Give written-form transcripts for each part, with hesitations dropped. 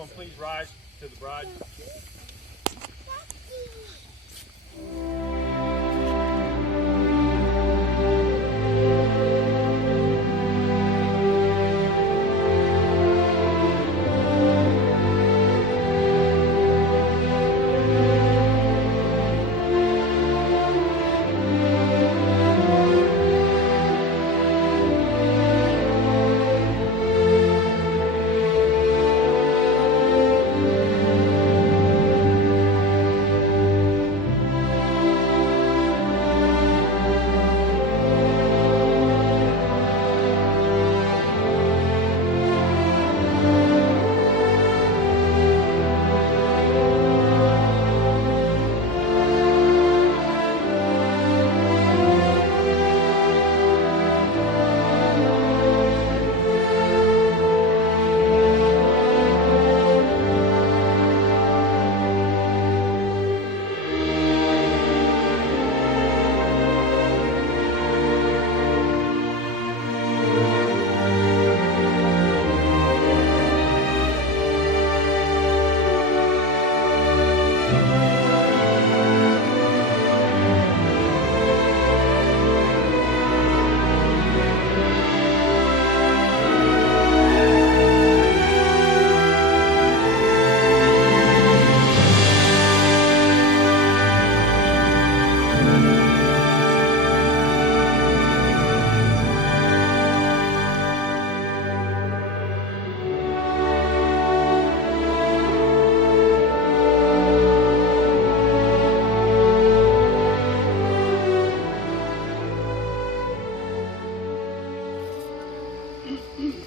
everyone please rise to the bride?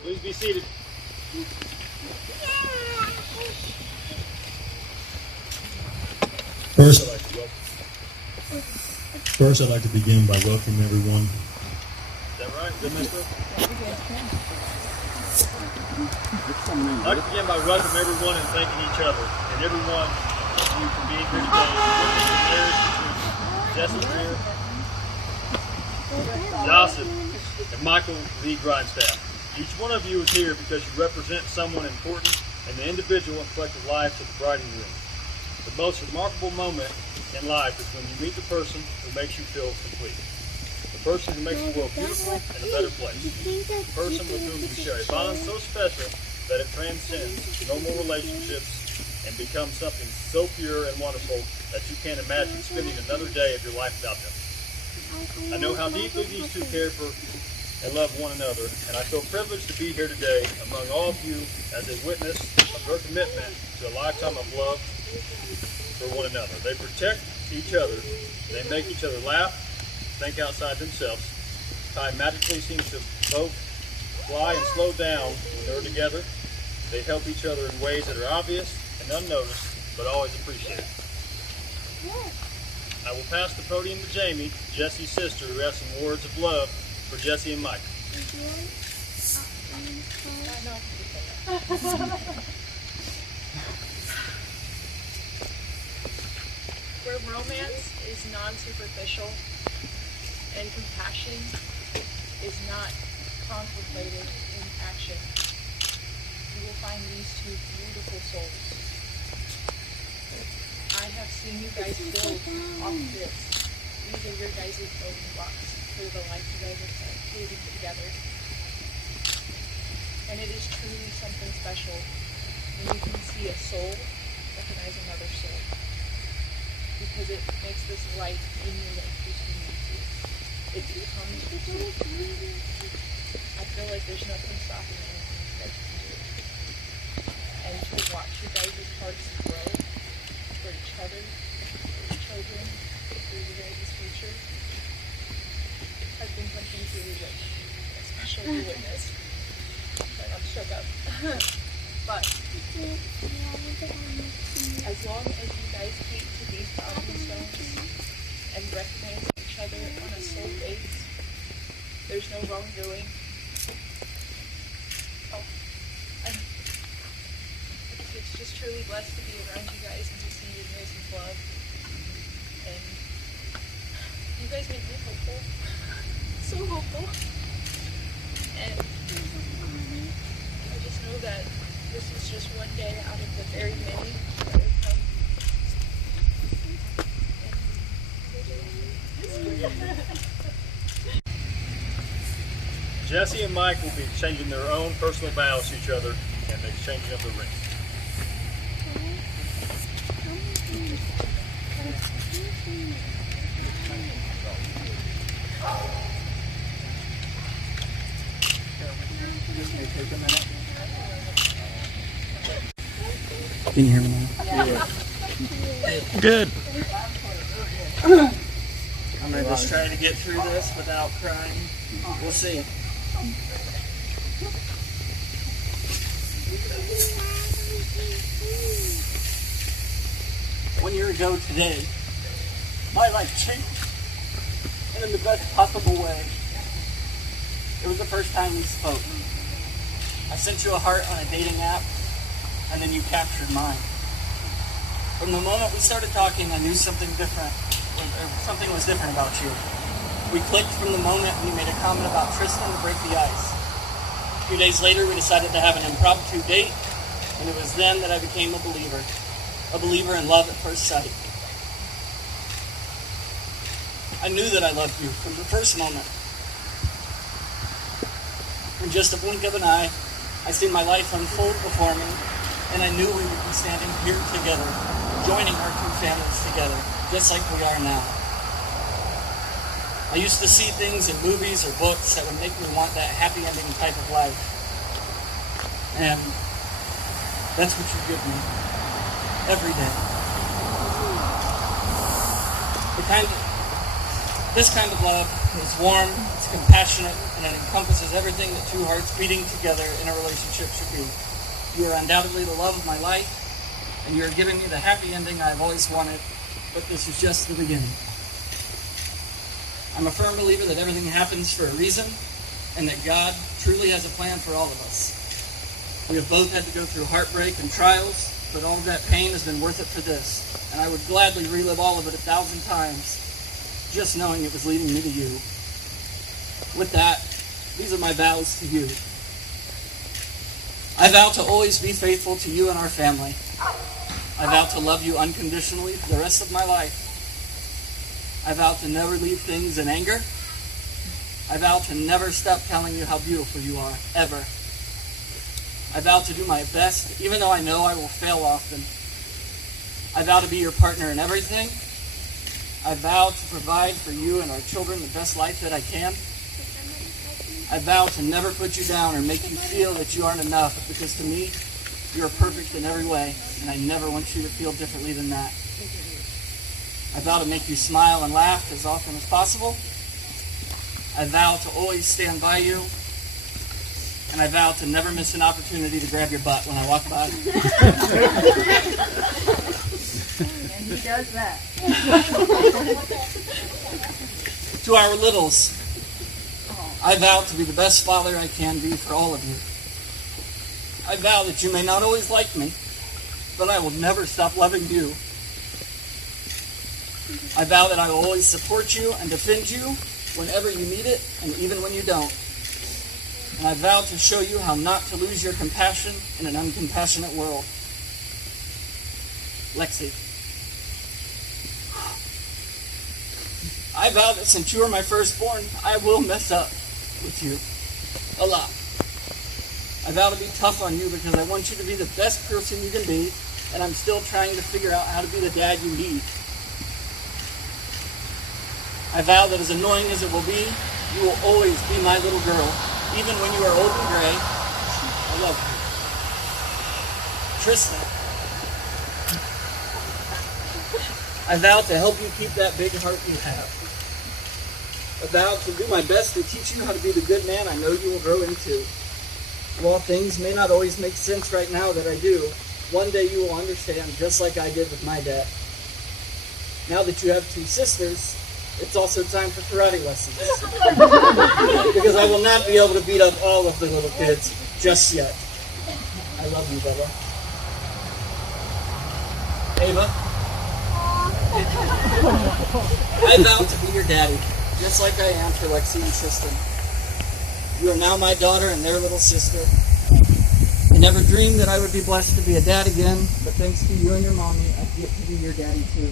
Please be seated. First, I'd like to begin by welcoming everyone. Is that right? Good, mister? I'd like to begin by welcoming everyone and thanking each other and everyone of you for being here today. The marriage between Jesse Greer, Joseph, and Michael V. Grindstaff. Each one of you is here because you represent someone important in the individual and collective lives of the briding room. The most remarkable moment in life is when you meet the person who makes you feel complete. The person who makes the world beautiful and a better place. The person with whom you share a bond so special that it transcends normal relationships and becomes something so pure and wonderful that you can't imagine spending another day of your life without them. I know how deeply these two care for and love one another, and I feel privileged to be here today among all of you as a witness of their commitment to a lifetime of love for one another. They protect each other, they make each other laugh, think outside themselves. Time magically seems to both fly and slow down when they're together. They help each other in ways that are obvious and unnoticed, but always appreciated. I will pass the podium to Jamie, Jesse's sister, who has some words of love for Jesse and Mike. Where romance is non-superficial and compassion is not contemplated in action, you will find these two beautiful souls. I have seen you guys build off this. These are your guys' building blocks for the life you guys are creating together. And it is truly something special when you can see a soul recognize another soul. Because it makes this light in your life just need to. It becomes I feel like there's nothing stopping anything you guys can do. And to watch you guys' hearts grow for each other, for your children, for your guys' future has been something really rich, especially to witness. Sorry, I'm shook up. But as long as you guys keep to these founding stones and recognize each other on a soul base, there's no wrongdoing. It's just truly blessed to be around you guys and to see your guys' love. And you guys make me hopeful. So hopeful. And I just know that this is just one day. day out of the very many that will come. Jesse and Mike will be exchanging their own personal vows to each other and the exchanging of the ring. Can you hear me now? Good. I'm gonna just try to get through this without crying. We'll see. 1 year ago today, my life changed, and in the best possible way. It was the first time we spoke. I sent you a heart on a dating app, and then you captured mine. From the moment we started talking, I knew something different, or something was different about you. We clicked from the moment when you made a comment about Tristan to break the ice. A few days later, we decided to have an impromptu date, and it was then that I became a believer in love at first sight. I knew that I loved you from the first moment. In just a blink of an eye, I seen my life unfold before me, and I knew we would be standing here together, joining our two families together, just like we are now. I used to see things in movies or books that would make me want that happy ending type of life. And that's what you give me. Every day. This kind of love is warm, it's compassionate, and it encompasses everything that two hearts beating together in a relationship should be. You are undoubtedly the love of my life, and you are giving me the happy ending I've always wanted, but this is just the beginning. I'm a firm believer that everything happens for a reason, and that God truly has a plan for all of us. We have both had to go through heartbreak and trials, but all of that pain has been worth it for this, and I would gladly relive all of it 1,000 times, just knowing it was leading me to you. With that, these are my vows to you. I vow to always be faithful to you and our family. I vow to love you unconditionally for the rest of my life. I vow to never leave things in anger. I vow to never stop telling you how beautiful you are, ever. I vow to do my best, even though I know I will fail often. I vow to be your partner in everything. I vow to provide for you and our children the best life that I can. I vow to never put you down or make you feel that you aren't enough, because to me, you're perfect in every way, and I never want you to feel differently than that. I vow to make you smile and laugh as often as possible. I vow to always stand by you. And I vow to never miss an opportunity to grab your butt when I walk by. And he does that. To our littles, I vow to be the best father I can be for all of you. I vow that you may not always like me, but I will never stop loving you. I vow that I will always support you and defend you whenever you need it, and even when you don't. And I vow to show you how not to lose your compassion in an uncompassionate world. Lexi. I vow that since you are my firstborn, I will mess up with you. A lot. I vow to be tough on you because I want you to be the best person you can be, and I'm still trying to figure out how to be the dad you need. I vow that as annoying as it will be, you will always be my little girl, even when you are old and gray. I love you. Tristan. I vow to help you keep that big heart you have. I vow to do my best to teach you how to be the good man I know you will grow into. While things may not always make sense right now that I do, one day you will understand, just like I did with my dad. Now that you have two sisters, it's also time for karate lessons. Because I will not be able to beat up all of the little kids just yet. I love you, Bella. Ava. I vow to be your daddy, just like I am for Lexi and Tristan. You are now my daughter and their little sister. And never dreamed that I would be blessed to be a dad again, but thanks to you and your mommy, I get to be your daddy too.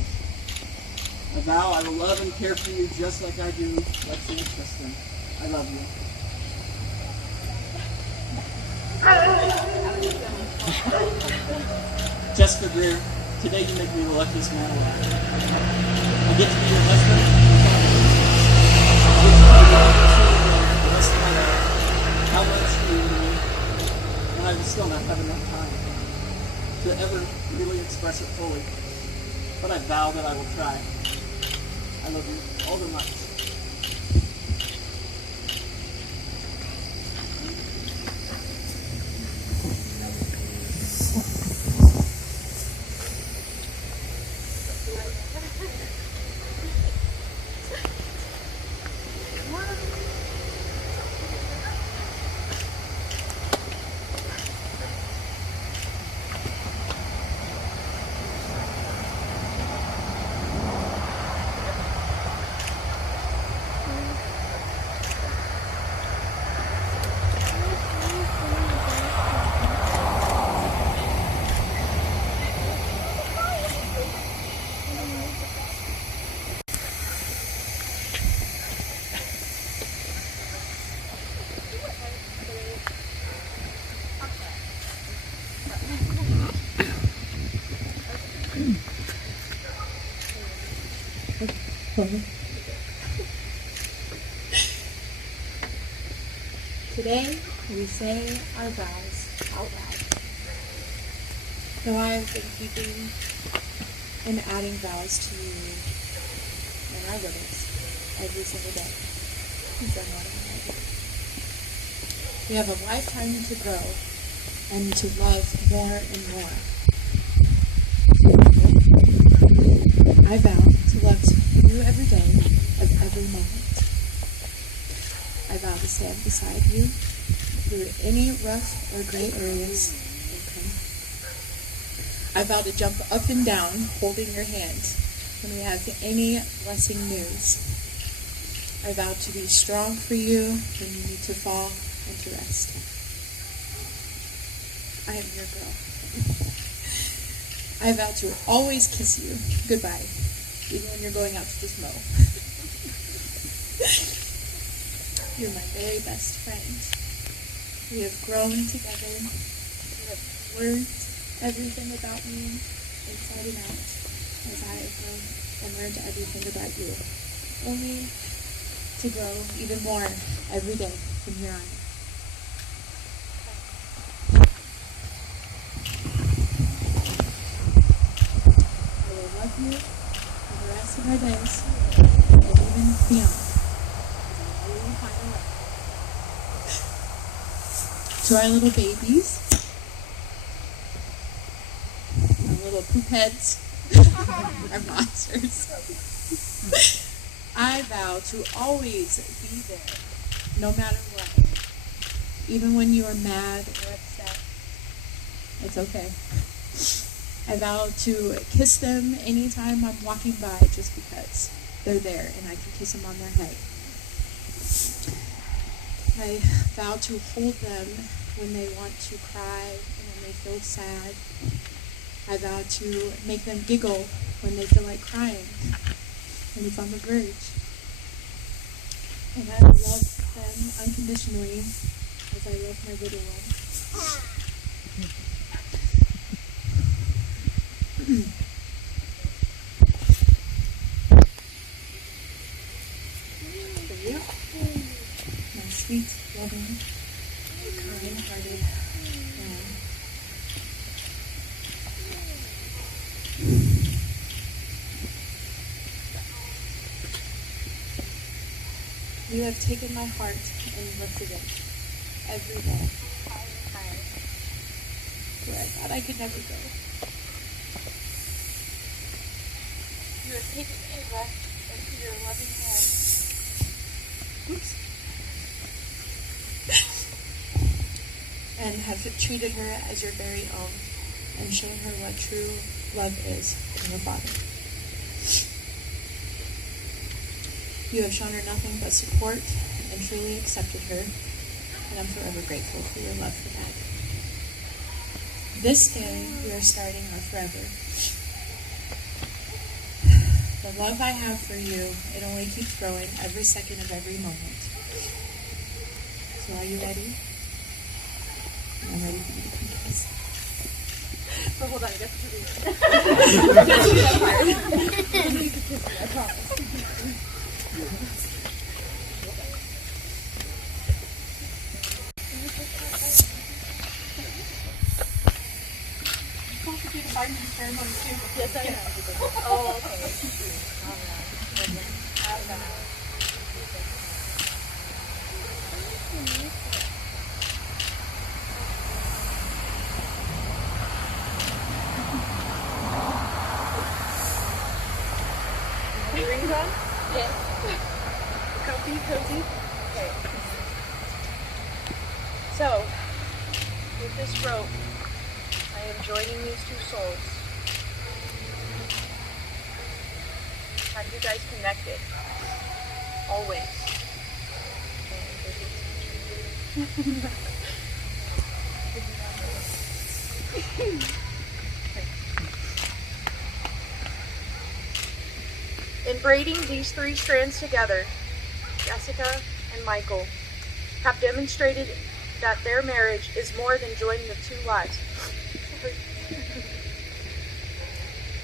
I vow I will love and care for you just like I do Lexi and Tristan. I love you. Jessica Greer, today you make me the luckiest man alive. I get to be your husband. I get to be the rest of my life. How much you mean to me, and I will still not have enough time to ever really express it fully. But I vow that I will try. I love you all the much. Today, we say our vows out loud. Though I have been keeping and adding vows to you and our littles every single day since I'm not in my life. We have a lifetime to grow and to love more and more. I vow to love you every day of every moment. I vow to stand beside you through any rough or gray areas. I vow to jump up and down holding your hand when we have any blessing news. I vow to be strong for you when you need to fall and to rest. I am your girl. I vow to always kiss you goodbye, even when you're going out to just mow. You're my very best friend. We have grown together. You have learned everything about me, inside and out, as I have grown and learned everything about you. Only to grow even more every day from here on. I will love you for the rest of our days, and even beyond. To our little babies, our little poop heads, our monsters, I vow to always be there, no matter what. Even when you are mad or upset, it's okay. I vow to kiss them anytime I'm walking by just because they're there and I can kiss them on their head. I vow to hold them when they want to cry and when they feel sad. I vow to make them giggle when they feel like crying and it's on the verge. And I will love them unconditionally as I love my little ones. For you, my sweet, loving, kind-hearted man. You have taken my heart and lifted it every day. Where I thought I could never go. You have taken Ava into your loving hands. Oops. And have treated her as your very own and shown her what true love is from a father. You have shown her nothing but support and truly accepted her, and I'm forever grateful for your love for that. This day, we are starting our forever. The love I have for you, it only keeps growing every second of every moment. So are you ready? I'm ready for you to confess. But hold on, I got to do that part. You need to kiss me, I promise. Yes, I know. Oh, okay. Your rings on? Yes. Comfy, cozy? Okay. So, with this rope, I am joining these two souls. Have you guys connected? Always. In braiding these three strands together, Jessica and Michael have demonstrated that their marriage is more than joining of two lives.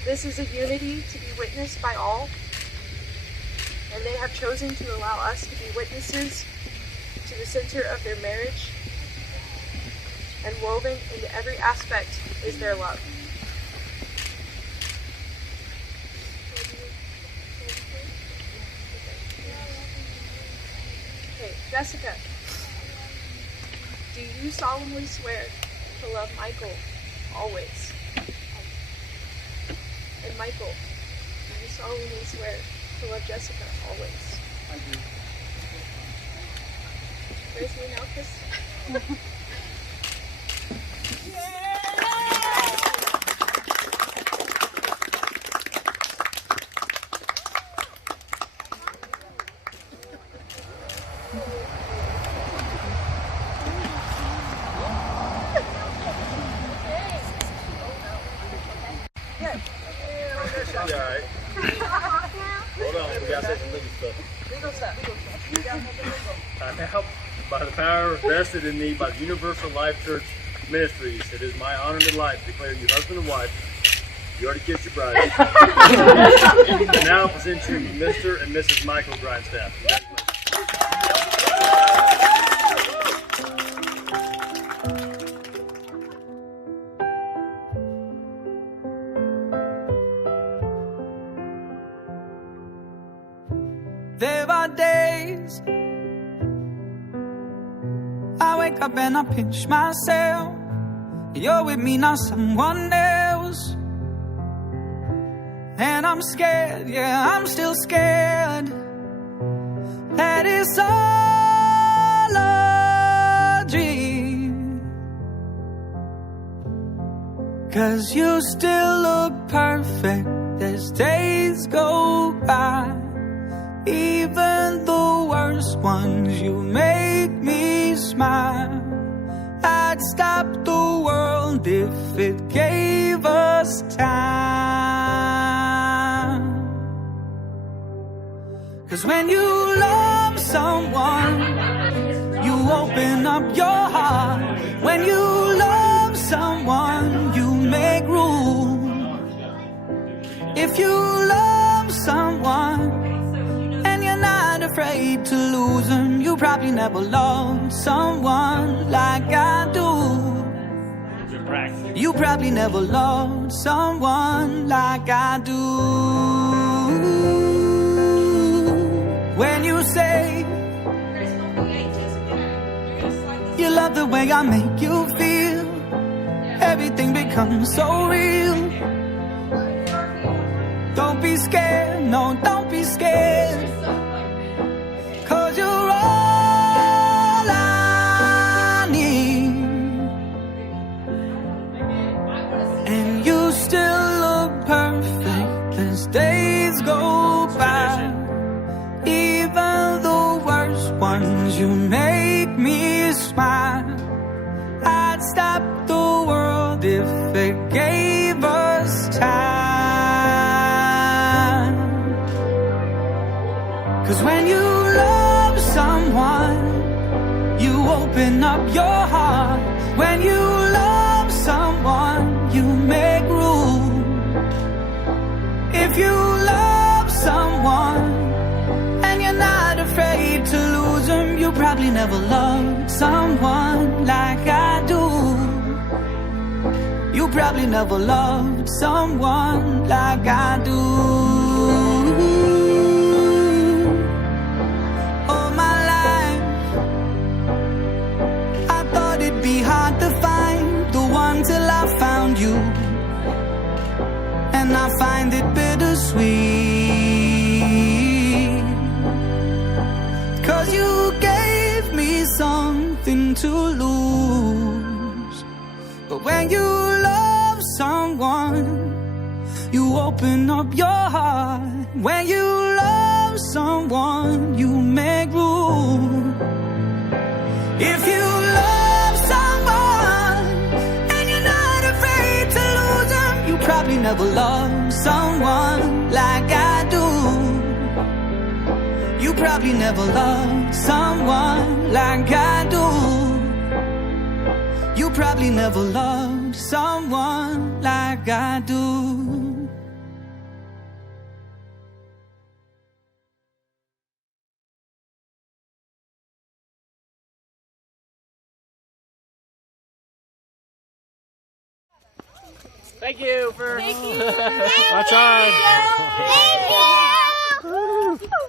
This is a unity to be witnessed by all, and they have chosen to allow us to be witnesses to the center of their marriage, and woven into every aspect is their love. Okay, Jessica, do you solemnly swear to love Michael always? And Michael, do you solemnly swear to love Jessica always? I do. Raise me now, kiss. Be all right. Hold on, we gotta say some legal stuff. Legal stuff. I now, by the power vested in me by the Universal Life Church Ministries, it is my honor and delight to declare you husband and wife. You already kissed your bride. And now I present you Mr. and Mrs. Michael Grindstaff. Congratulations. There are days I wake up and I pinch myself. You're with me, not someone else. And I'm scared, yeah, I'm still scared that it's all a dream. 'Cause you still look perfect as days go by. Even the worst ones, you make me smile. I'd stop the world if it gave us time. 'Cause when you love someone, you open up your heart. When you love someone, you make room. If you love someone, afraid to lose them, you probably never loved someone like I do. You probably never loved someone like I do. When you say you love the way I make you feel, everything becomes so real. Don't be scared, no, don't be scared. 'Cause you're all I need. And you still look perfect as days go by. Even the worst ones, you make me smile. I'd stop the world if open up your heart. When you love someone, you make room. If you love someone and you're not afraid to lose them, you probably never loved someone like I do. You probably never loved someone like I do. All my life I thought it'd be hard to find the one till I found you. And I find it bittersweet, 'cause you gave me something to lose. But when you love someone, you open up your heart. When you love someone, you make room. If you love someone and you're not afraid to lose them, you probably never loved someone like I do. You probably never loved someone like I do. You probably never loved someone like I do. Thank you for. Thank you. I tried. Thank you.